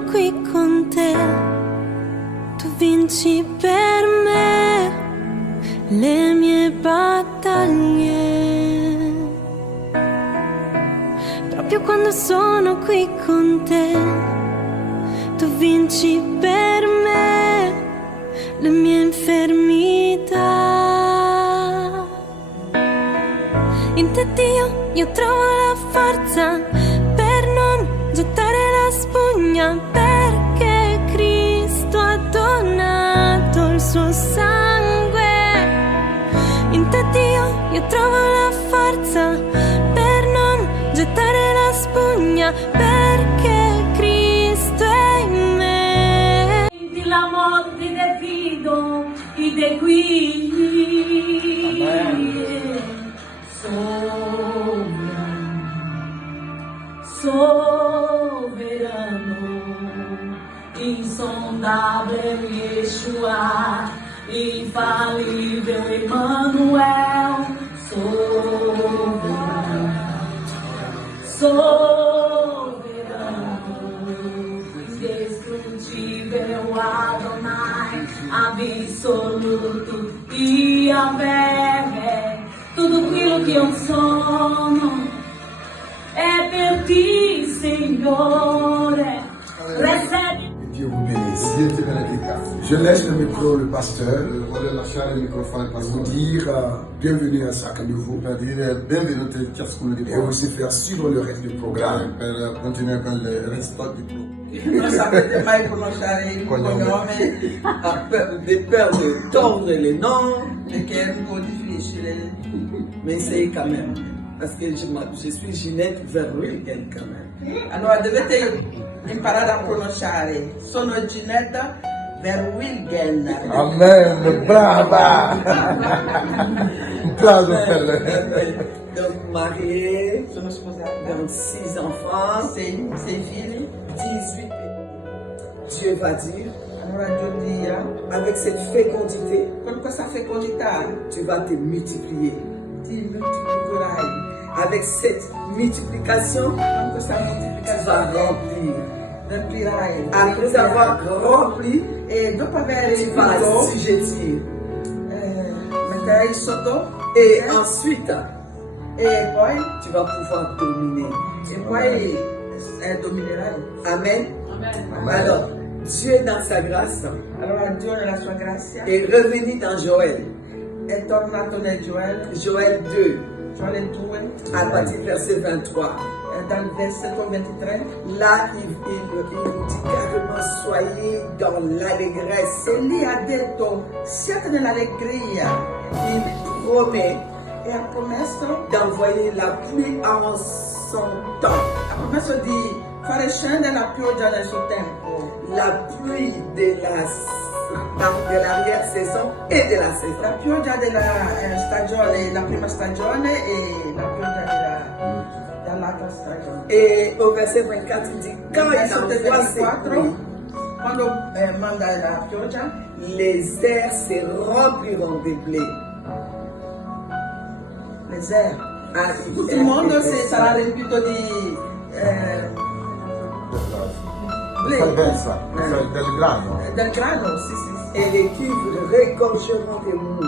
sono qui con te, tu vinci per me le mie battaglie. Proprio quando sono qui con te, tu vinci per me le mie infermità. In te Dio io trovo la forza per non gettare la spugna, perché Cristo ha donato il suo sangue. In te Dio io trovo la forza per non gettare la spugna, perché Cristo è in me. L'amor di Davido y de qui soberano, insondável Yeshua, infalível Emmanuel, soberano, indestrutível Adonai, absoluto Yahvé. Tudo aquilo que eu sono é per ti, Signore. Recebe. Dieu vous bénisse. Dieu te benedica. Je laisse le micro au pasteur. Voglio lasciare il microfono al Pour pastore dire bienvenue à chacun de vous per dire benvenuti a ciascuno di et voi aussi faire suivre le reste du programme. per continuare con il resto di programma. Non sapete mai pronunciare il cognome a peur de tordre les noms, perché è un po' difficile. mais essayez quand même. Parce que je suis Ginette Verwilgen quand même. Allora dovete imparare a pronunciare. Sono Ginetta Verwilgen. Amen. Brava. Bravo per Donc mariée, Sono sposata. donc 6 enfants, Sei figli. 18. Dieu va dire, Allora Dio dirà, avec cette fécondité, con questa fecondità tu vas te multiplier. ti moltiplicherai. Avec cette multiplication, Con questa tu vas moltiplicazione remplir. riempirai. Après avoir rempli, E dopo aver tu vas riempito, assujettir. metterai sotto Et ensuite, e poi tu vas pouvoir dominer. dominerai. Amen. Alors, Dieu est dans sa grâce Allora Dio nella sua grazia est revenu dans Joël. è tornato nel Joel Joël 2, 2, à partir du verset 23. dal versetto 23. Là, il nous dit carrément, soyez dans l'allégresse. E lì ha detto, siate nell'allegria. Il promet E ha promesso d'envoyer la pluie en son temps. di fare scendere la pioggia nel suo tempo. La pluie de l'arrière-saison et de la saison. La pioggia della stagione, la prima stagione e la pioggia dall'altra stagione. Et au verset 24, il dit, quand il Versetto envoie ses 24, pluies, quando manda la pioggia, les airs se rempliront de blé. les airs. Ah, Tutto il mondo sarà riempito di salvezza, del grano. del grano, sì. Et les cuves regorgeront de mou.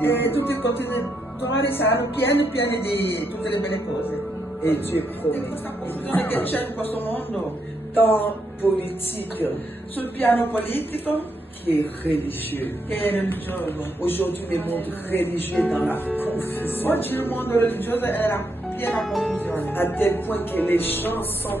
E tutti i contenitori saranno pieni di tutte le belle cose. Et Dieu E promet. questa confusione che c'è in questo mondo, Tant politique sul piano politico qui est religieux. che è religioso. Aujourd'hui, le monde religieux est dans la confusion. Oggi il mondo religioso è la piena confusione. À tel point que les gens sont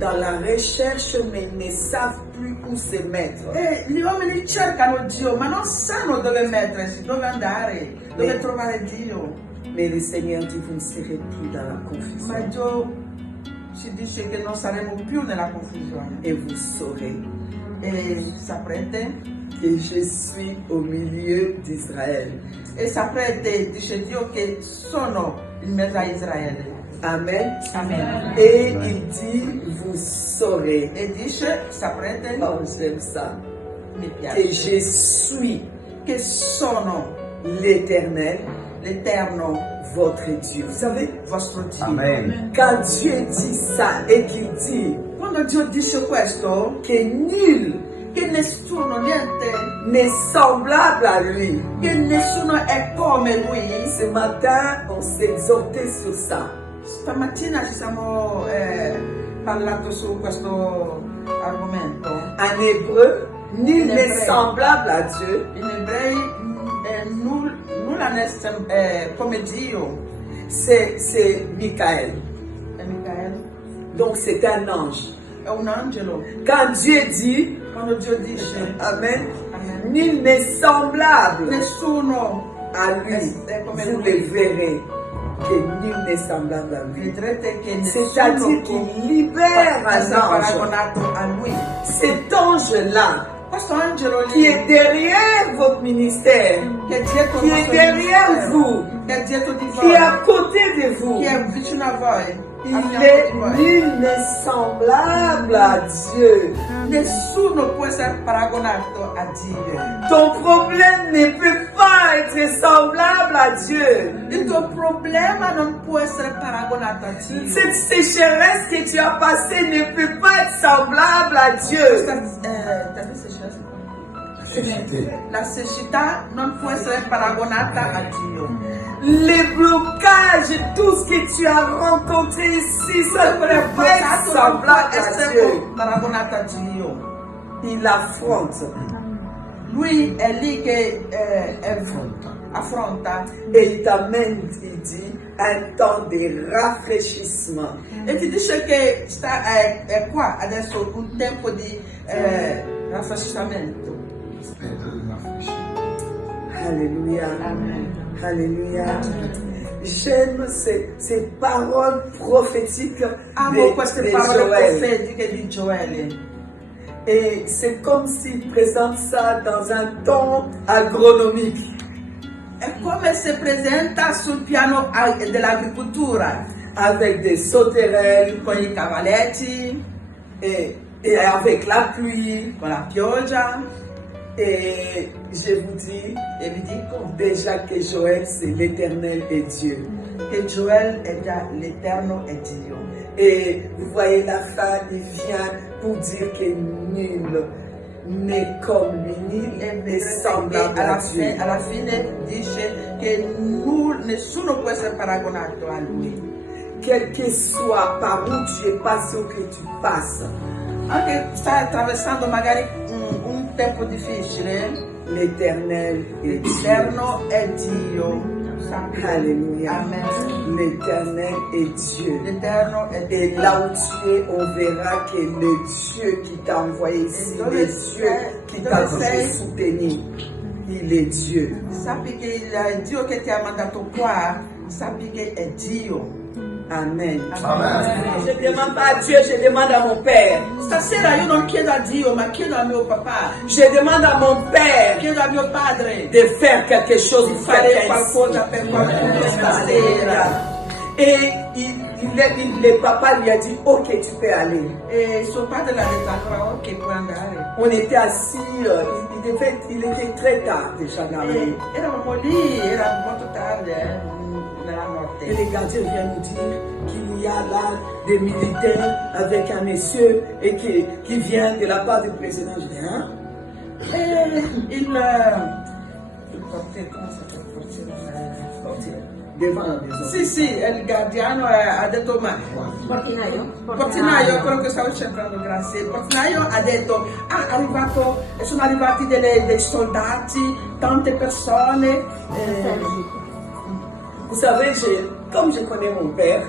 dans la recherche mais ne savent plus où se mettre. E gli uomini cercano Dio, ma non sanno dove mettersi, dove andare, dove trovare Dio. Mais le Seigneur dit, vous ne serez plus dans la Ma confusion. Dio ci dice che non saremo più nella confusione. Et vous saurez E saprete, que je suis au milieu d'Israël. e saprete, dice Dio, che sono in mezzo a Israele. Amen. Amen. Et il dit, vous saurez. E dice, saprete, Oh, j'aime ça. mi Que piace, je suis che sono l'Éternel, l'Eterno, votre Dieu. Vous savez, vostro Dio. Amen. quand Dieu dit ça et qu'il dit, Quando Dio dice questo, que nul che nessuno, niente, n'est semblable à lui. che nessuno è come lui, Ce matin, on s'est exhorté sur ça. stamattina ci siamo parlato su questo argomento. En hébreu, nul En n'est hébreu. semblable à Dieu. In ebrei nulla è come Dio. C'est Michael. È Michael, Donc c'est un ange. è un angelo. Quand Dieu dit, Quando Dio dice Amen, Amen. nul n'est semblable Nessuno à lui. è come Vous lui. le verrez que nul n'est semblable à lui. Vedrete che nessuno C'est-à-dire può qu'il libère essere un ange. paragonato a lui. Cet ange-là, Questo angelo qui lì, est derrière votre ministère, che è dietro qui il est vostro derrière ministero, vous, che è dietro di qui est à voi, côté de vous, che è vicino a voi, il a fianco est di voi. nul n'est semblable à Dieu. Nessuno può essere paragonato a Dio. Ton problème ne peut pas être semblable à Dieu. Il tuo problema non può essere paragonato a Dio. Cette sécheresse que tu as passée ne peut pas être semblable à Dieu. La siccità non può essere paragonata a Dio. Les blocages, tout ce que tu as rencontré ici, ça ne peut pas être Non può semblable à essere Dieu. paragonato a Dio. Il affronte Lui è lì che affronta et il t'amène, il dit, un temps de rafraîchissement. e ti dice che è qua adesso un tempo di raffrescamento. Alléluia. Amen. Alléluia. J'aime ces paroles prophétiques Amo queste parole Joël. profetiche di Gioele. Et c'est comme s'il présente ça dans un ton agronomique. È come se presenta sul piano dell'agricoltura, Avec des sauterelles con i cavaletti, et avec la pluie. con la pioggia. Et je vous dis E vi dico déjà que Joël, c'est l'Éternel et Dieu. che Gioele è già l'Eterno e Dio. Et vous voyez la fin, il vient pour dire que nul n'est comme lui, nul E n'est vedrete semblable che à Dieu. alla fine dice che nessuno può essere paragonato a lui. Quel que soit par où tu es passé ou que tu passes, Anche stai attraversando magari un tempo difficile, l'Éternel est Dieu. l'Eterno è Dio. Sappi. Alléluia. Amen. L'Éternel est Dieu. L'Eterno è Et Dio. là où tu es, on verra que le Dieu qui t'a envoyé ici, Et le Dieu qui t'a soutenu, il est Dieu. Sappi che il Dio che ti ha mandato qua, sappi che è Dio. Amen. Amen. Je ne demande pas à Dieu, je demande à mon Père. Stasera io non chiedo a Dio, ma chiedo a mio papà, Je demande à mon Père chiedo a mio padre de faire quelque chose di pour fare quelqu'un qualcosa ici. per qualcuno stasera. Et le papa lui a dit, ok, tu peux aller. E suo padre l'ha detto, allora ok, puoi andare. On était assis, il était très tard déjà dans la nuit. E eravamo lì, era molto tardi, nella Et notte. les gardiens viennent nous dire qu'il y a là des militaires avec un monsieur et qui vient de la part du président. Je dis, hein? E il portiere, come si chiama il portiere? Devant la maison. Sì, il guardiano ha detto, ma portinaio, quello che stavo cercando, grazie. Il portinaio ha detto, sono arrivati dei soldati, tante persone. Vous savez, comme je connais mon père,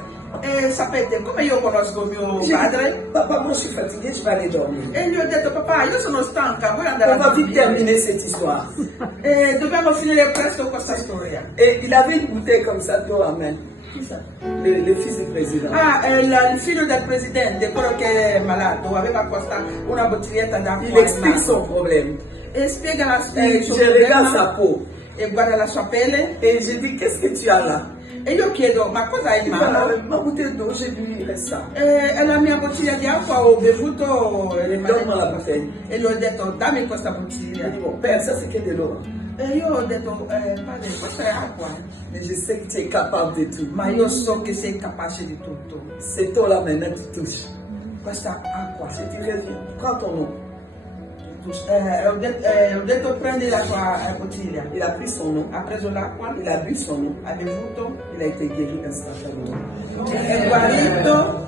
E sapete, come io conosco mio j'ai padre, dit, papa, moi je suis fatigué, je vais aller dormir. e gli ho detto, papà, io sono stanca, vuoi andare On a va vite dormire? terminer cette histoire. E dobbiamo finire presto questa storia. Et il avait une bouteille comme ça d'eau à main. Le fils du président. Il figlio del presidente, quello che è malato, aveva una bottiglietta d'acqua Il in explique mano. son problème. E spiega Et il suo je regarde sa problema peau. e guarda la sua pelle. Et je dis, qu'est-ce que tu as là? E io chiedo, ma cosa hai in Il dit, mano? ma bouteille d'eau, j'ai bu, il reste ça. È la mia bottiglia di acqua, ho bevuto e Donne-moi la bouteille. e gli ho detto, dammi questa Il bottiglia. dit, mon père, ça c'est que de l'eau. E io ho detto, padre, questa è acqua, Mais je sais que tu es capable de tout. ma io so che sei capace di tutto. Cette eau-là, maintenant, tu touches. questa acqua. Si tu reviens, prends ton eau. Ho detto prendi la tua bottiglia. Il a pris son eau. Ha preso l'acqua, Il a bu son eau. ha bevuto, Il a été guéri instantanément. è guarito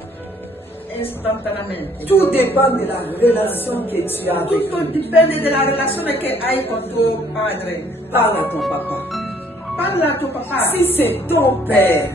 istantaneamente. Tout dépend de la relation que tu as avec Tutto lui. dipende dalla relazione che hai con tuo padre. Parle à ton papa. Parla a tuo papà. Si c'est ton père,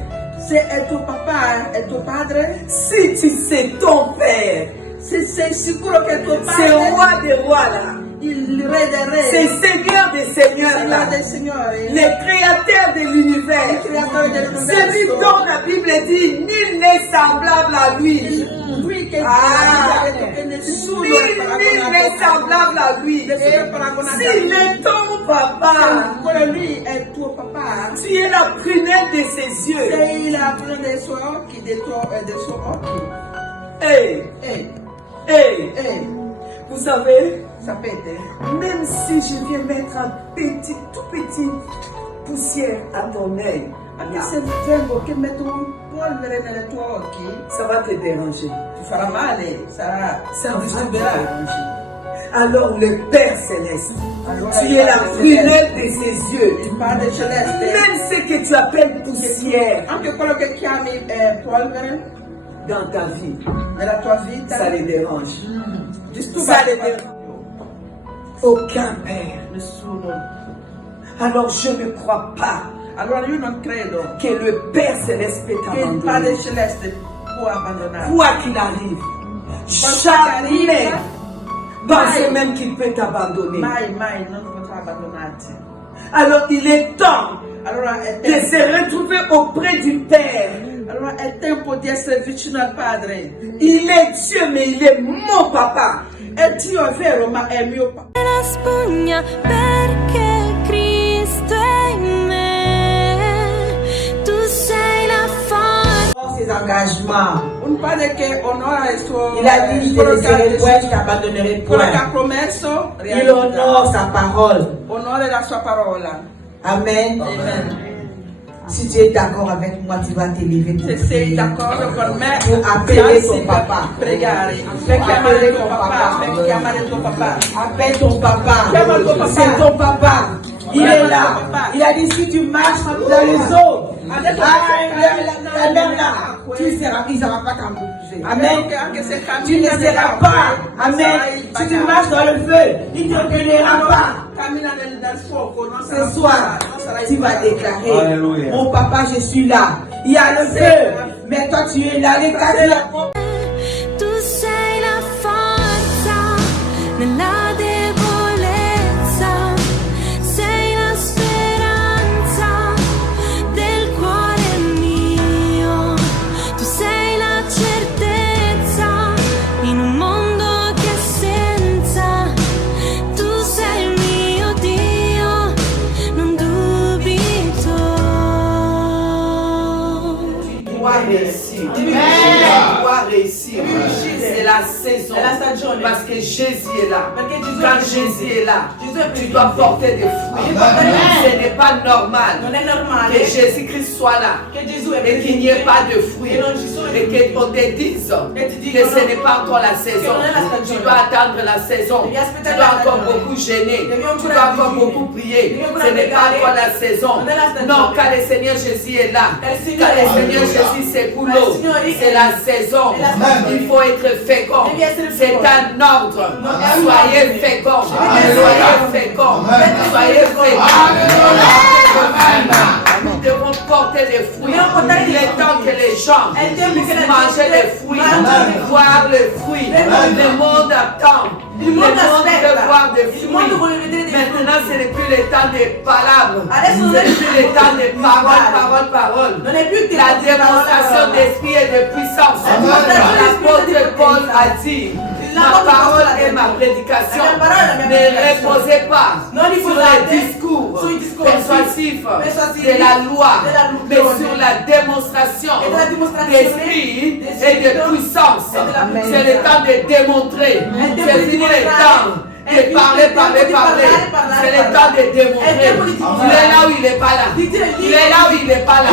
Se è tuo papà, è tuo padre, si tu sais ton père, se sei sicuro che è tuo c'est padre, roi des rois là, il re del re, c'est Seigneur des seigneurs Signore là, dei signori, le créateur de l'univers, il creatore celui dell'universo, dont la Bible dit nul n'est semblable à lui. lui che Ah. ha detto che nessuno è Nul n'est semblable paragonato, à lui. nessuno è paragonato a S'il lui. est ton papa, Quello lì è tuo papà, tu es la prunelle de ses yeux. sei la prima dei suoi occhi, dei suoi occhi. Hey, E vous savez, sapete, même si je viens mettre un tout petit poussière à ton œil, anche se vengo che metto un polvere nelle tue occhi, ça va te déranger. ti farà male, Ça va te disturberà. déranger. Alors le Père Céleste, Allora tu il es la Padre prunelle Celeste, de ses yeux. il Padre Celeste, Même ce que tu appelles poussière anche quello che chiami polvere dans ta vie, nella tua vita, ça les dérange. disturba Ça les dérange. Aucun Père. nessuno. Alors je ne crois pas Allora io non credo que le Père Céleste peut che il Padre t'abandonner. Celeste può abbandonare. Quoi qu'il arrive, jamais penser même qu'il peut t'abandonner. Mai non potrà abbandonarti. Alors il est temps Allora è de se tempo, retrouver auprès du Père. allora è tempo di essere vicino al Padre. Il est Dieu, mais il est mon papa. È Dio, è vero, ma è mio Padre. La spugna perché Cristo è in me. Tu sei la forza. Ses engagements. Un padre che onora il suo Il a dit, je te quello che ha laisserai point, je deciso, t'abandonnerai quello che ha point. promesso, Il realizza. honore sa parole. Onore la sua parola. Amen. Amen. Si tu es d'accord avec moi, tu vas te lever pour Se sei prier. d'accordo con me, Pour appeler alzi ton per papa. pregare, per chiamare tuo papà, per chiamare tuo papà. Appelle ton papa. Chiama tuo papà. C'est ton papa. Il Chiama est tuo là. papà. Il a dit si tu marches dans les eaux, Adesso la même là, tu seras, il ne sera pas t'emboucher. Amen. Anche se Tu cammini ne seras pas. Amen. Si tu marches dans le feu, il ne te brûlera pas. cammina nel fuoco, non Ce sarà soir, non sarai tu vas sparato. déclarer, Alléluia. mon papa, je suis là. Il y a le feu, mais toi tu es là. Les quatre, Tu sei la forza nella debolezza, sei la speranza del cuore mio, tu sei la certezza in un mondo che è senza, tu sei il mio Dio, non dubito. Tu dois réussir. Tu dois réussir. C'est la saison. È la stagione. Parce que Jésus est là. Perché Gesù Quand è Jésus est là, Gesù è tu dois porter des fruits. Ce n'est pas normal Non è que normale Jésus-Christ soit là che Gesù è et qu'il n'y ait pas de fruits E non ci sono et qu'on te dise E ti que dicono ce n'est pas encore la saison. non è la stagione. Tu dois attendre la saison. Devi Tu aspettare dois la encore stagione. beaucoup gêner. Devi Tu ancora dois encore vigile. beaucoup prier. Devi ancora Ce n'est pas pregare. encore la saison. Non è la stagione. Non, quand le Seigneur Jésus est là, Quand le Signore quand le è là. Seigneur Jésus c'est pour Quand l'eau, le Signore c'est è la là. saison. È la stagione. Il faut être fécond. Devi essere C'est fécond. un ordre. Non, è un Soyez ordine. fécond. Alléluia. Soyez fécond. Soyez fécond. Nous devons porter des fruits. Dobbiamo portare Il dei est frutti. temps que les gens È il tempo che puissent la manger gente des fruits, mangi. voir les fruits. Amen. Le monde attend. Il mondo aspetta. veut voir des Il mondo fruits. vuole vedere dei Maintenant, frutti. ce n'est plus le temps des palabres. Adesso Ce non è n'est plus le temps des paroles, Parole. paroles. Non è più il tempo La di démonstration parola. d'esprit et de puissance. dimostrazione di L'apôtre Paul potenza. a dit, ma L'apôtre parole Paul a et detto, ma prédication la mia parola e la mia ne predicazione. reposez pas Non sur riposate les discours sui discorsi persuasifs persuasivi de la loi, della mais legge. sur la démonstration Et de la démonstration d'esprit d'esprit et de puissance. et de la C'est le temps de démontrer. tempo C'est di fini le dimostrare. temps È de parler. C'est le temps de démontrer. Il est là où il n'est pas là. Il est là où il n'est pas là.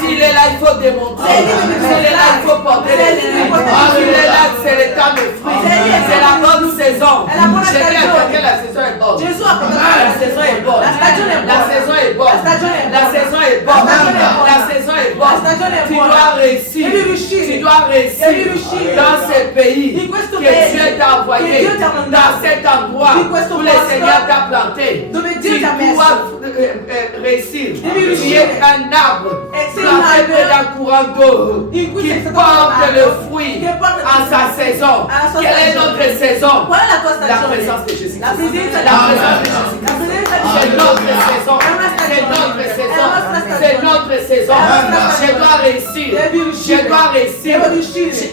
S'il est là, il faut démontrer. S'il est là, il faut porter les fruits. S'il est là, c'est le temps de fruits. C'est la bonne saison. J'ai dit à quelqu'un, la saison est bonne. La saison est bonne. La saison est bonne. La saison est bonne. La saison est bonne. Tu dois réussir. Tu dois réussir dans ce pays que Dieu t'a envoyé, dans cet endroit où le Seigneur t'a planté. Tu dois réussir. Tu es un arbre planté près d'un courant d'eau qui porte le fruit en sa saison. Quelle est notre saison? La présence de Jésus. La présence de Jésus. C'est notre saison. C'est notre saison. C'est notre saison. Je dois réussir. Je dois réussir.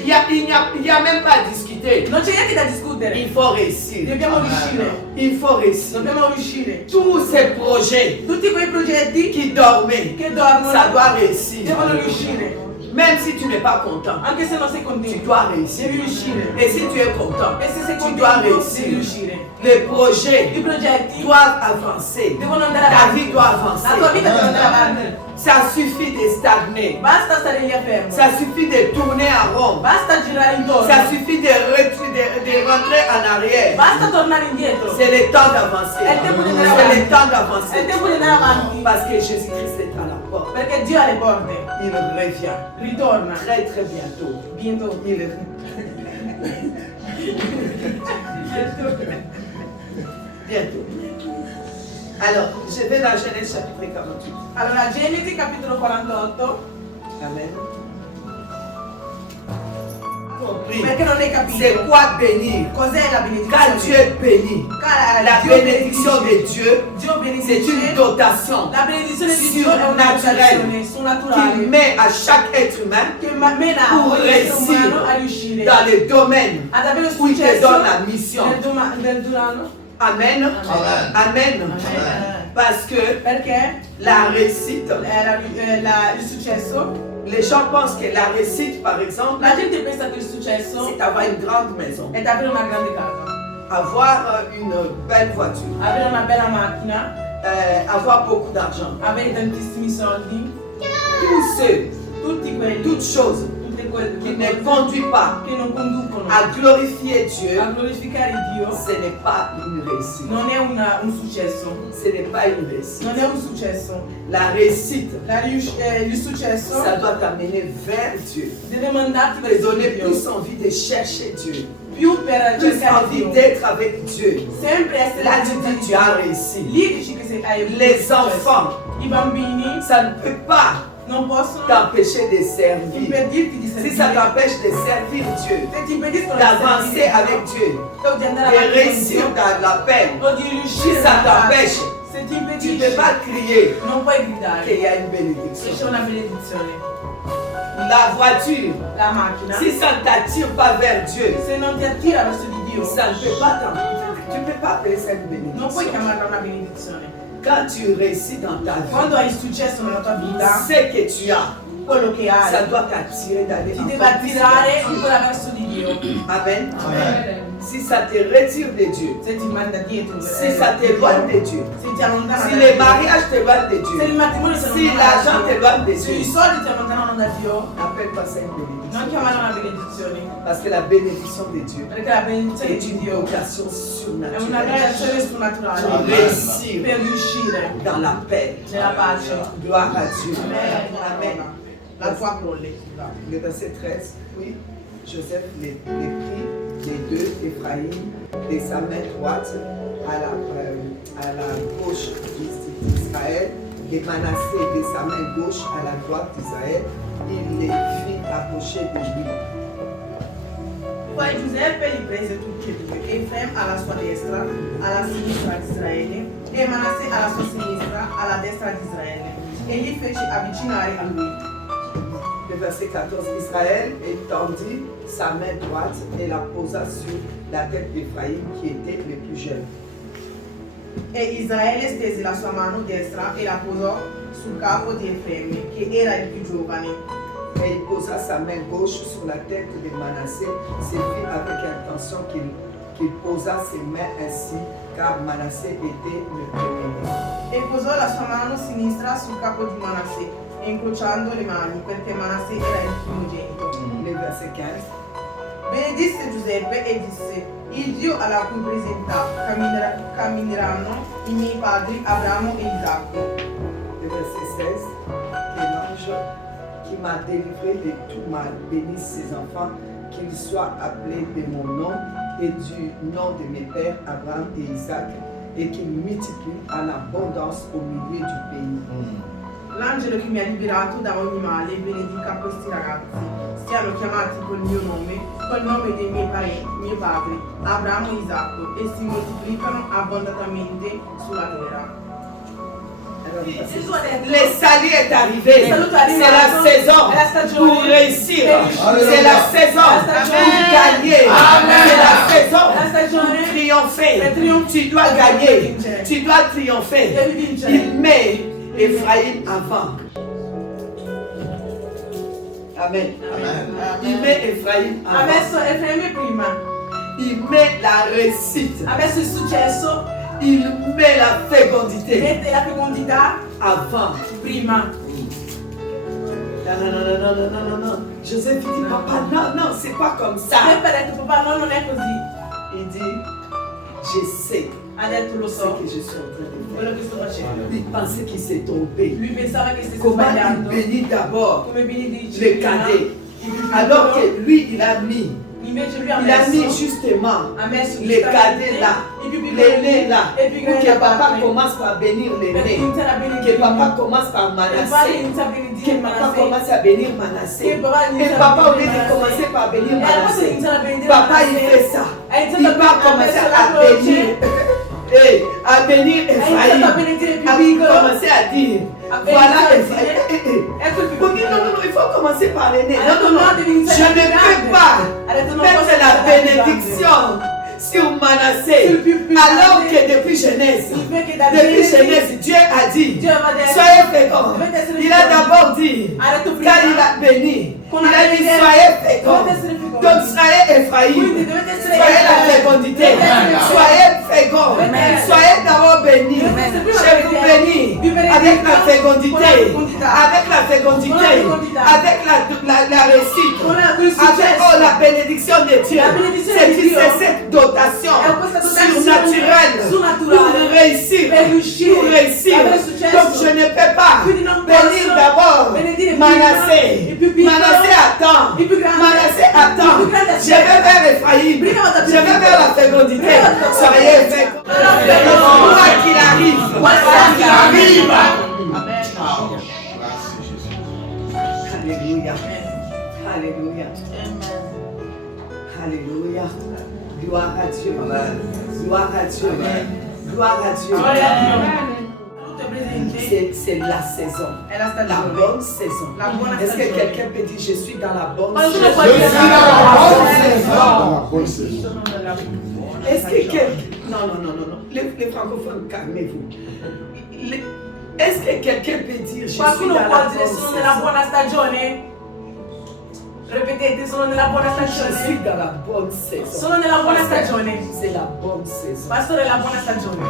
Il n'y a même pas à discuter. Non c'è niente da discutere. Il faut réussir. Dobbiamo riuscire. Il faut réussir. Dobbiamo riuscire. Tous ces projets Tutti quei progetti qui dormaient, che dormono ça doit réussir. devono riuscire. Même si tu n'es pas content, Anche se non sei tu contento. dois réussir. Devi riuscire. Et si tu es content, E se sei tu dois contento devi réussir. riuscire. Les projets I progetti doivent avancer. devono andare Ta avanti. vie doit La tua avancer. vita deve andare avanti. Ça suffit de stagner. Basta stare lì a fermo. Ça suffit de tourner en rond. Basta girare intorno. Ça suffit de rentrer en arrière. Basta tornare indietro. C'est le temps d'avancer. È il tempo di andare C'est avanti. le temps È d'avancer. il tempo di andare avanti. Parce que Jésus-Christ est à la porte. Perché Dio ha le porte. Il revient. Ritorna. Très très bientôt. Bientôt. Bientôt. Alors, je vais dans Genèse chapitre 48. Allora, Genesi capitolo 48. Amen. Compris. Perché non hai capito? C'est quoi bénir? Cos'è la Quand Dieu benedizione? bénit, la Dio bénédiction benedice. de Dieu, Dio c'est une benedice. dotation La benedizione di Dio è una surnaturelle dotazione qui surnaturale met à chaque être humain che mena pour ogni essere réussir umano a riuscire dans les domaines ad avere où il te successo donne la mission. nel Durano. Amen. Amen. Parce que Perché la réussite, il successo, les gens pensent que la réussite, par exemple, la gente pensa che il successo c'est avoir une grande maison, è avere una grande casa, avoir une belle voiture, avere una bella macchina, avoir beaucoup d'argent. avere tantissimi soldi, Tous ceux, tutti quelli, toutes choses tutte quelle qui ne cose conduisent pas che non conducono à glorifier Dieu, a glorificare Dio, ce n'est pas une réussite. non è un successo, Ce n'est pas une réussite. non è un successo. La réussite, Il successo ça doit t'amener vers Dieu. deve mandarti Te verso donner Dio, plus envie de chercher Dieu. più per Plus cercare envie Dio, d'être avec Dieu. sempre essere Là, tu senza dis, tu Dio. as réussi. Lì dici che hai Les successo. enfants, I bambini ça ne peut pas non possono t'empêcher de servir. impedirti di Si servire. ça t'empêche de servir Dieu, Se ti impediscono di d'avancer servire avec Dieu, o di andare de avanti con réussir Dio, dans l'appel, o di riuscire si ça nella pace, t'empêche, se ti tu ne impedisce, peux pas crier non puoi qu'il gridare y a une se c'è bénédiction. una benedizione. La voiture, La macchina, si ça ne t'attire pas vers Dieu, se non ti attira verso di Dio, ça ne peut pas tu ne peux pas appeler ça une non puoi bénédiction. chiamarla una benedizione. Quand tu réussis dans ta vie, Quando hai successo nella tua vita, ce que tu as, quello che ça hai doit t'attirer d'aller ti encore deve plus attirare vers Dieu. ancora verso di Dio. Amen. Si ça te retire de Dieu, Se ti manda dietro, si ça t'éloigne de Dieu, se ti allontana si da le Dio, mariage t'éloigne de se il Dieu, matrimonio si si allontana l'argent da Dio, t'éloigne de se i Dieu, soldi ti allontanano da Dio, n'appelle pas ça une non bénédiction. chiamarla una benedizione, Parce que la bénédiction de Dieu perché la benedizione est di une Dio vocation è una surnaturelle relazione surnaturale pour réussir per riuscire dans la paix. nella pace. Gloire à Dieu. Amen. La tua crolle. Le verset 13, oui, Joseph les prit les deux, Ephraïm, de sa main droite à la gauche d'Israël, et Manassé de sa main gauche à la droite d'Israël. Il les fit approcher de lui. Poi Giuseppe li prese tutti e due, Efraim alla sua destra, alla sinistra di Israele, e Manassè alla sua sinistra, alla destra di Israele, e li fece avvicinare a lui. Le verset 14, Israël étendit sa main droite et la posa sur la tête d'Ephraïm qui était le plus jeune. E Israele stese la sua mano destra e la posò sul capo di Efraim, che era il più giovane. Et il posa sa main gauche sur la tête de Manassé. C'est fait avec intention qu'il qu'il posa ses mains ainsi, car Manassé était le premier-né. E posò la sua mano sinistra sul capo di Manassè, incrociando le mani, perché Manassè era il primogenito. Le verset 15. Benedisse Giuseppe e disse: il Dio alla cui presenza cammineranno i miei padri Abramo e Isacco. Le verset 16. Que l'ange qui m'a délivré de tout mal bénisse ses enfants, qu'ils soient appelés de mon nom et du nom de mes pères Abraham et Isaac, et qu'ils multiplient en abondance au milieu du pays. L'angelo che mi ha liberato da ogni male benedica questi ragazzi. Siano chiamati col mio nome, col nome dei miei padri, Abramo e Isacco, e si moltiplicano abbondantemente sulla terra. Le salut est arrivé. C'est la saison pour réussir. C'est la saison pour gagner. C'est la saison pour triompher. Tu dois gagner. Tu dois triompher. Il met Ephraïm avant. Amen. Il met Ephraïm Ha avant. messo Efraim prima, Il met la réussite. ha messo il successo, Il met la fécondité mette la fecondità avant. prima. Non. Joseph dit, papa, non, c'est pas comme ça. Giuseppe ha detto: papà, no, non è così. Il dit, je sais Ha detto: lo ce so, que je suis en train de faire. quello che sto facendo. Il pensait qu'il s'est trompé. Lui pensava che stesse Comment il sbagliando. bénit d'abord Come benedice le cadet, alors que lui, il a mis invece lui ha Il a mis messo justement giustamente les cadets là, i più piccoli l'aîné là, e i più pour grandi que da papa parte, commence par bénir perché l'aîné, inizia a que benedire papa commence par il padre Manassé, inizia a que benedire papa Manassè, commence à bénir Manassé. che papà Et inizia papa, a au lieu benedire de commencer par bénir e allora Manassé, inizia a benedire papa il Manassè, fait ça. ha iniziato Il va commencer messo la à croce, bénir, à bénir ha iniziato a Ephraïm. benedire il più A piccolo, commencer à dire, a voilà benedire, Ephraïm. ecco il più Pour dire piccolo. non, il faut commencer par l'aîné. Ha detto: Non, no, devi je iniziare ne dal più peux grande. pas Ha detto: non mettre posso la iniziare dal più grande. bénédiction sur Manassé, Sul più grande. alors que depuis Genèse, Perché da depuis Genesi, Genèse, Dieu a dit, Dio aveva detto: soyez féconds. dovete essere Il a fecondi. d'abord dit, Ha detto prima, quand il a béni, con il la a dit benedizione, soyez féconds. dovete essere fecondi. Donc soyez Ephraïm, Quindi dovete essere soyez la Ephraim. fécondité, Dovete essere soyez féconds, Amen. soyez d'abord bénis. Amen. Je vous bénis Vi benedico avec la con la fécondité, fecondità. avec la fécondité, Con la fecondità. avec la réussite, Con il avec successo. la bénédiction de Dieu. La bénédizione di Dio. C'est cette dotation È questa dotazione surnaturelle surnaturale pour réussir, per riuscire pour réussir. ad avere successo. Donc je ne peux pas Quindi non bénir posso d'abord benedire prima Manassé. il più piccolo, Manassé attend. il più grande, Manassé attend. il più grande Je vais vers Ephraïm. Prima vado Je vais vers la fécondité. Soyez féconds. Quoi qu'il arrive. Alléluia. Alléluia. Alléluia. Gloire à Dieu. Gloire à Dieu. Gloire à Dieu. Tutto è presente. C'est la saison. È la La stagione. bonne saison. La buona Est-ce que stagione. quelqu'un peut dire je suis dans la bonne Qualcuno può saison? dire Dans la no. bonne saison. Sono nella Est-ce que quelqu'un... Non. Les francophones, calmez-vous. Est-ce que quelqu'un peut dire je suis dans Qualcuno la può bonne dire sono nella saison? buona stagione? Ripetete, sono nella buona Je suis stagione. dans la bonne saison. Sono nella buona Pasteur, stagione. c'est la bonne saison. Pastore, la buona stagione.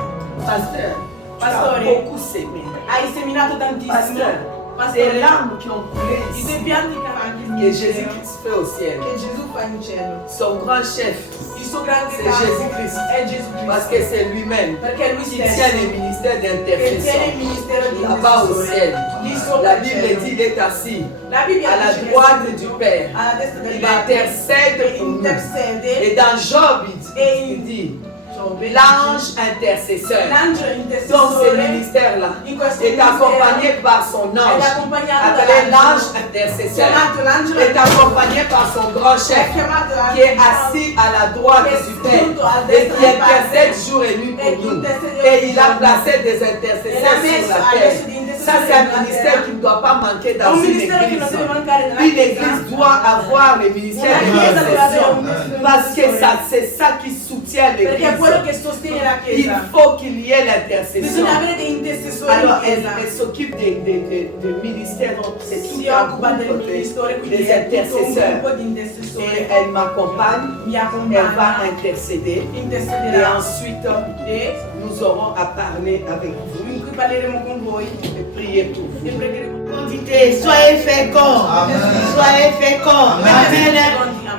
Pasteur, tu as Pastore, beaucoup semé. hai seminato tantissimo. Pasteur, des Pastore, larmes qui ont coulé i ici. tuoi pianti che avanti Que Jésus-Christ fait au ciel. che Gesù fa in cielo. Son grand chef, Il suo grande c'est capo Jésus-Christ. è Gesù Parce Cristo. que c'est lui-même Perché lui qui stesso tient le ministère che tiene il d'intercession. ministero di Là-bas au ciel. intercessore. Lì sopra La il Bible cielo. dit il est assis La Bibbia à la dice che droite è du seduto Père. alla destra del Il Padre. intercède pour nous. Intercede. Et dans Job, Et il dit Giobbe l'ange intercesseur. l'angelo Donc ce intercessore ministère-là in questo est ministero accompagné par son è ange. accompagnato Appelé l'ange dall'angelo intercesseur. chiamato l'angelo Est accompagné par son grand è chef chiamato qui est l'angelo assis à la droite che è du seduto Père a et destra qui del Padre. intercède jour et nuit E pour chi nous. intercede Et il a ogni placé des giorno. intercesseurs E l'ha sur messo, la ha terre. messo di intercessori Ça, c'est un sulla ministère terra. qui ne doit pas manquer È dans un une ministero che non église. deve mancare nella Une chiesa. église doit avoir le ministère Una chiesa deve avere un d'intercession. ministero di Parce que intercessore. c'est ça qui soutient soutient Perché è quello che l'Église. sostiene la Il Chiesa. faut qu'il y ait l'intercession. Bisogna avere dei intercessori Alors, in elle, Chiesa. elle s'occupe des ministères, donc c'est tout Si un occupa del groupe ministero, quindi des è tutto un intercesseurs. gruppo di intercessori. Et elle m'accompagne, Mi elle va accompagna, intercéder. Et intercederà ensuite, e nous aurons à parler avec vous in cui parleremo con voi et prier pour vous. e pregheremo. Soyez féconds. Soyez féconds. Amen.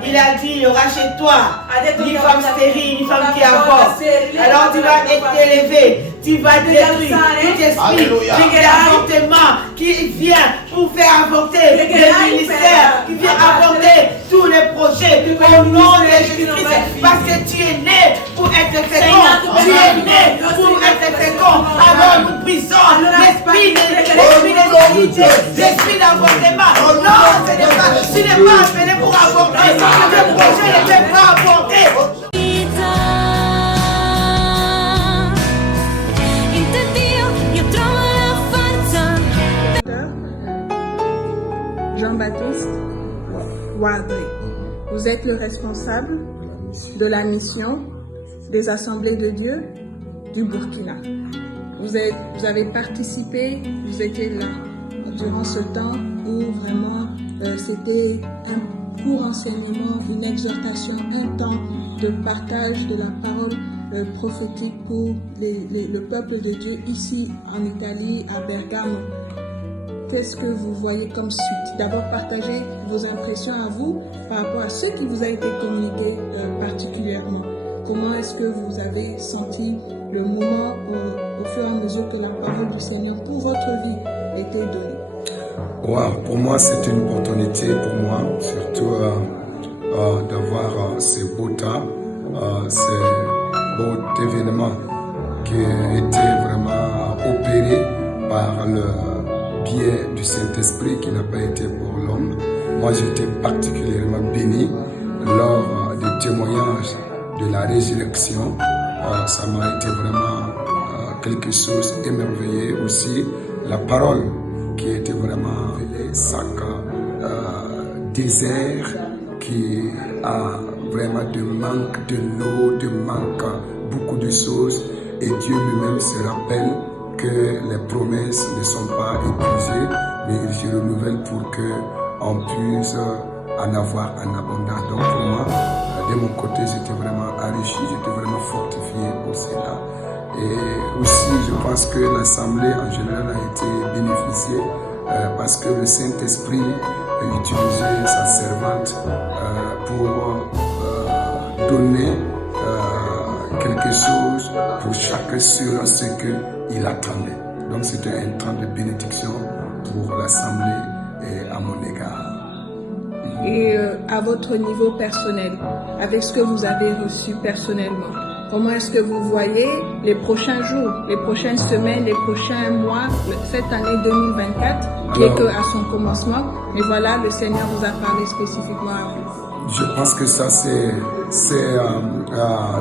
Il a dit, il y aura chez toi Ha detto ni che femme avrà- stérile, ni femme qui avrà avorte. donna sterile, Alors tu vas avrà t'élever, tu vas Devi détruire alzare. tout esprit Alléluia. d'avortement qui vient pour faire avorter les Pregherai ministères, per qui vient abbattere avorter tous les projets tutti au quei nom de ministeri che non Jésus-Christ. vai Parce que tu es né pour être fécond. nato per Tu es essere né figlio, pour sei nato être per fécond. essere Alors figlio. nous brisons Allora l'esprit pregheremo l'esprit d'avortement. Non, ce n'est pas, tu n'es pas appelé pour avorter. Le projet n'était pas avorté. In te Dio io trovo la forza. Jean-Baptiste Wardré. Vous êtes le responsable de la mission des Assemblées de Dieu du Burkina. Vous avez participé, vous étiez là durant ce temps où vraiment c'était un court enseignement, une exhortation, un temps de partage de la parole prophétique pour le peuple de Dieu ici en Italie, à Bergamo. Qu'est-ce que vous voyez comme suite? D'abord, partagez vos impressions à vous par rapport à ce qui vous a été communiqué particulièrement. Comment est-ce que vous avez senti le moment au fur et à mesure que la parole du Seigneur pour votre vie était donnée? Wow, pour moi, c'est une opportunité pour moi, surtout d'avoir ce beau temps, ce beau événement qui a été vraiment opéré par le biais du Saint-Esprit qui n'a pas été pour l'homme. Moi, j'étais particulièrement béni lors des témoignages de la résurrection. Ça m'a été vraiment quelque chose émerveillé aussi. La parole qui était vraiment sac désert, qui a vraiment de manque de l'eau, de manque beaucoup de choses. Et Dieu lui-même se rappelle que les promesses ne sont pas épuisées, mais il se renouvelle pour qu'on puisse en avoir en abondance. Donc pour moi, de mon côté, j'étais vraiment enrichi, j'étais vraiment fortifié pour cela. Et aussi, je pense que l'Assemblée en général a été bénéficiée parce que le Saint-Esprit a utilisé sa servante pour donner quelque chose pour chacun sur ce qu'il attendait. Donc c'était un temps de bénédiction pour l'Assemblée et à mon égard. Et à votre niveau personnel, avec ce que vous avez reçu personnellement, comment est-ce que vous voyez les prochains jours, les prochaines semaines, les prochains mois, cette année 2024, qui est qu'à son commencement, mais voilà, le Seigneur vous a parlé spécifiquement à vous. Je pense que ça c'est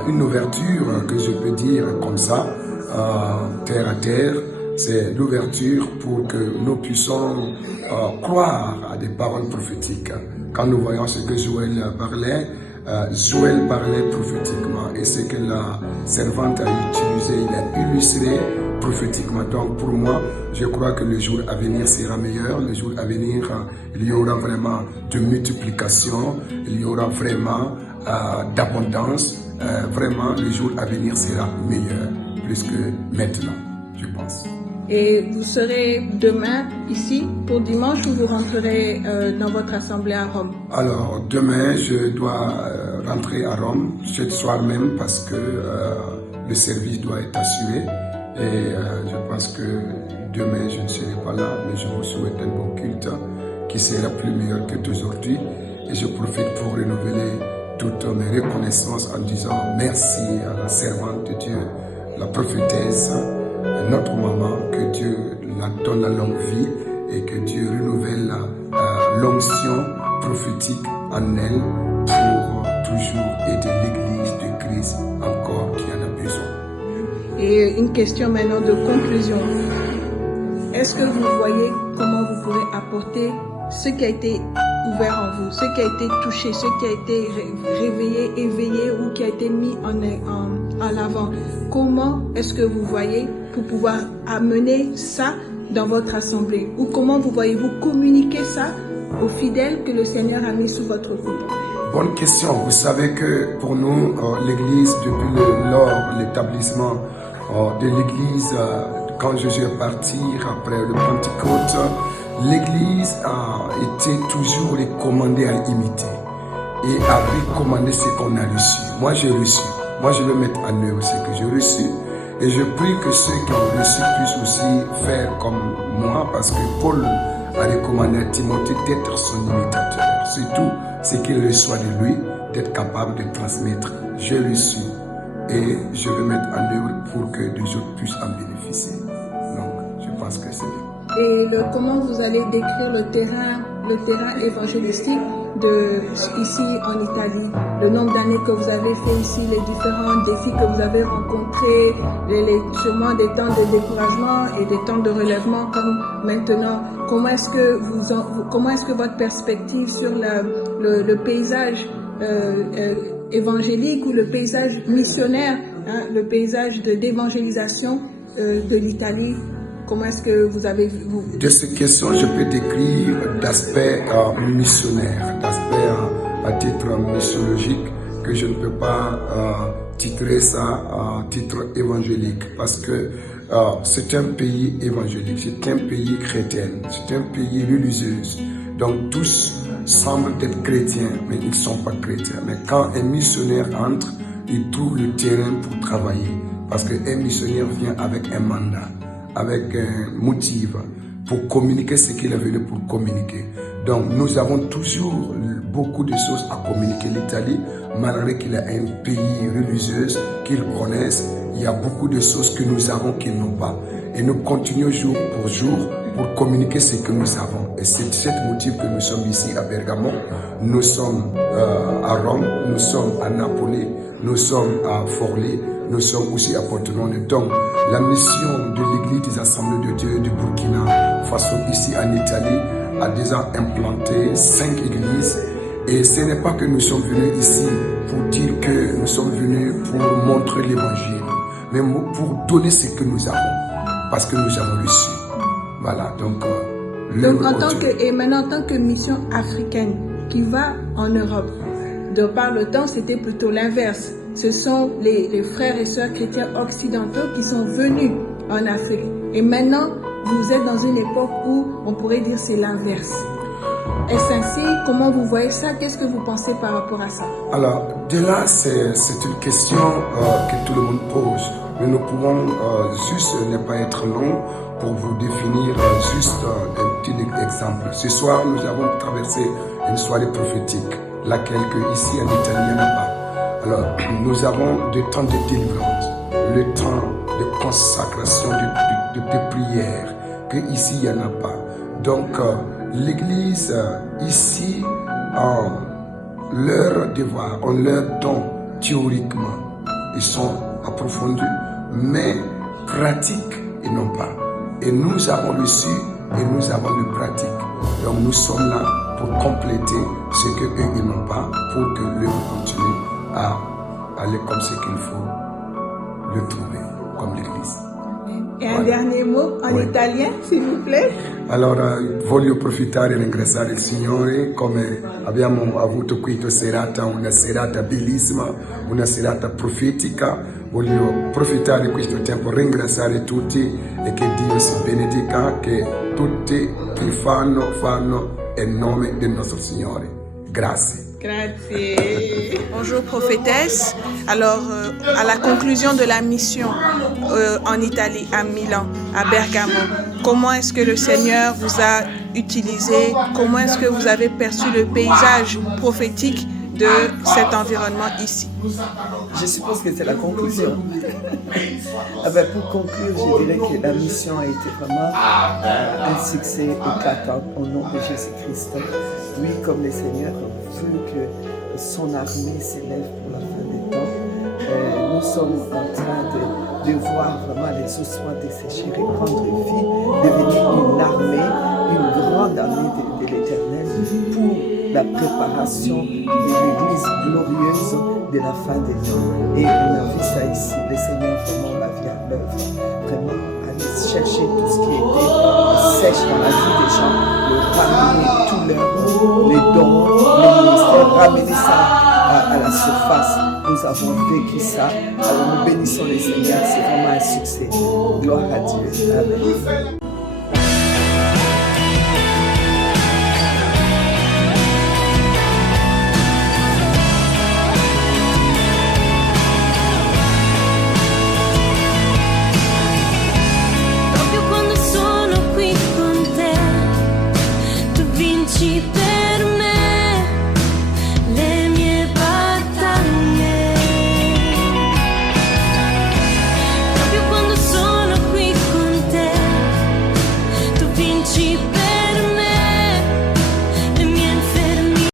une ouverture que je peux dire comme ça, terre à terre. C'est l'ouverture pour que nous puissions croire à des paroles prophétiques. Quand nous voyons ce que Joël parlait prophétiquement et ce que la servante a utilisé, il a illustré prophétiquement. Donc pour moi, je crois que le jour à venir sera meilleur. Le jour à venir, il y aura vraiment de multiplication, il y aura vraiment d'abondance. Vraiment, le jour à venir sera meilleur, plus que maintenant, je pense. Et vous serez demain ici pour dimanche ou vous rentrerez dans votre assemblée à Rome? Alors demain, je dois rentrer à Rome ce soir même parce que le service doit être assuré. Et je pense que demain, je ne serai pas là, mais je vous souhaite un bon culte qui sera plus meilleur que d'aujourd'hui. Et je profite pour renouveler toutes mes reconnaissances en disant merci à la servante de Dieu, la prophétesse, notre maman, que Dieu la donne la longue vie et que Dieu renouvelle l'onction prophétique en elle pour toujours aider l'Église de Christ encore qui en a besoin. Et une question maintenant de conclusion. Est-ce que vous voyez comment vous pourrez apporter ce qui a été ouvert en vous, ce qui a été touché, ce qui a été réveillé, éveillé ou qui a été mis en avant. Comment est-ce que vous voyez pour pouvoir amener ça dans votre assemblée? Ou comment vous voyez-vous communiquer ça aux fidèles que le Seigneur a mis sous votre coupe? Bonne question. Vous savez que pour nous, l'Église, depuis lors l'établissement de l'Église, quand Jésus est parti après le Pentecôte, l'Église a été toujours recommandée à imiter et à recommander ce qu'on a reçu. Moi, j'ai reçu. Moi, je veux mettre en œuvre ce que j'ai reçu. Et je prie que ceux qui ont reçu puissent aussi faire comme moi, parce que Paul a recommandé à Timothée d'être son imitateur. Surtout, ce qu'il reçoit de lui, d'être capable de transmettre. J'ai reçu et je veux mettre en œuvre pour que les autres puissent en bénéficier. Donc, je pense que c'est bien. Et comment vous allez décrire le terrain évangélistique ici en Italie, le nombre d'années que vous avez fait ici, les différents défis que vous avez rencontrés, sûrement des temps de découragement et des temps de relèvement comme maintenant. Comment est-ce que votre perspective sur le paysage évangélique ou le paysage missionnaire, le paysage d'évangélisation de l'Italie, comment est-ce que vous avez... De cette question, je peux décrire d'aspect missionnaire, d'aspect à titre missiologique, que je ne peux pas titrer ça à titre évangélique, parce que c'est un pays évangélique, c'est un pays chrétien, c'est un pays religieux. Donc tous semblent être chrétiens, mais ils ne sont pas chrétiens. Mais quand un missionnaire entre, il trouve le terrain pour travailler, parce qu'un missionnaire vient avec un mandat, avec un motif pour communiquer ce qu'il est venu pour communiquer. Donc nous avons toujours beaucoup de choses à communiquer. L'Italie, malgré qu'il est un pays religieux qu'ils connaissent, il y a beaucoup de choses que nous avons qu'ils n'ont pas. Et nous continuons jour pour jour pour communiquer ce que nous avons. Et c'est cet motif que nous sommes ici à Bergamo, nous sommes à Rome, nous sommes à Napoli, nous sommes à Forlì, nous sommes aussi à Pordenone. Donc, la mission de l'Église des Assemblées de Dieu du Burkina Faso ici en Italie a déjà implanté 5 églises. Et ce n'est pas que nous sommes venus ici pour dire que nous sommes venus pour montrer l'évangile, mais pour donner ce que nous avons, parce que nous avons reçu. Voilà, donc maintenant en tant que mission africaine qui va en Europe, de par le temps, c'était plutôt l'inverse. Ce sont les frères et sœurs chrétiens occidentaux qui sont venus en Afrique. Et maintenant, vous êtes dans une époque où on pourrait dire c'est l'inverse. Est-ce ainsi? Comment vous voyez ça? Qu'est-ce que vous pensez par rapport à ça? Alors, de là, c'est une question que tout le monde pose. Mais nous pouvons juste ne pas être long pour vous définir juste un petit exemple. Ce soir, nous avons traversé une soirée prophétique, laquelle ici en Italie, il n'y en a pas. Alors, nous avons des temps de délivrance, le temps de consacration, de prière, que ici, il n'y en a pas. Donc, l'Église, ici, leurs devoirs, on leur donne théoriquement. Ils sont approfondis, mais pratiques, ils n'ont pas. Et nous avons reçu et nous avons le pratique. Donc, nous sommes là pour compléter ce qu'eux, ils n'ont pas, pour que l'œuvre continue à aller comme ce qu'il faut le trouver, comme l'Église. E un dernier mot en italien, s'il vous plaît. Allora, voglio approfittare e ringraziare il Signore, come abbiamo avuto qui questa serata, una serata bellissima, una serata profetica. Voglio approfittare di questo tempo, ringraziare tutti e che Dio si benedica, che tutti che fanno in nome del nostro Signore. Grazie. Grazie. Bonjour prophétesse. Alors, à la conclusion de la mission en Italie, à Milan, à Bergamo, comment est-ce que le Seigneur vous a utilisé? Comment est-ce que vous avez perçu le paysage prophétique de cet environnement ici? Je suppose que c'est la conclusion. Pour conclure, je dirais que la mission a été vraiment un succès éclatant au nom de Jésus-Christ. Oui, comme le Seigneur veut que son armée s'élève pour la fin des temps, nous sommes en train de voir vraiment les ossements desséchés reprendre vie, devenir une armée, une grande armée de l'Éternel pour la préparation de l'église glorieuse de la fin des temps. Et on a vu ça ici. Le Seigneur vraiment l'a vu à l'œuvre. Vraiment aller chercher tout ce qui était sèche dans la vie des gens, le ramener tout leur, les dons, le ministère, ramener ça à la surface. Nous avons vécu ça. Alors nous bénissons les Seigneurs. C'est vraiment un succès. Gloire à Dieu. Amen.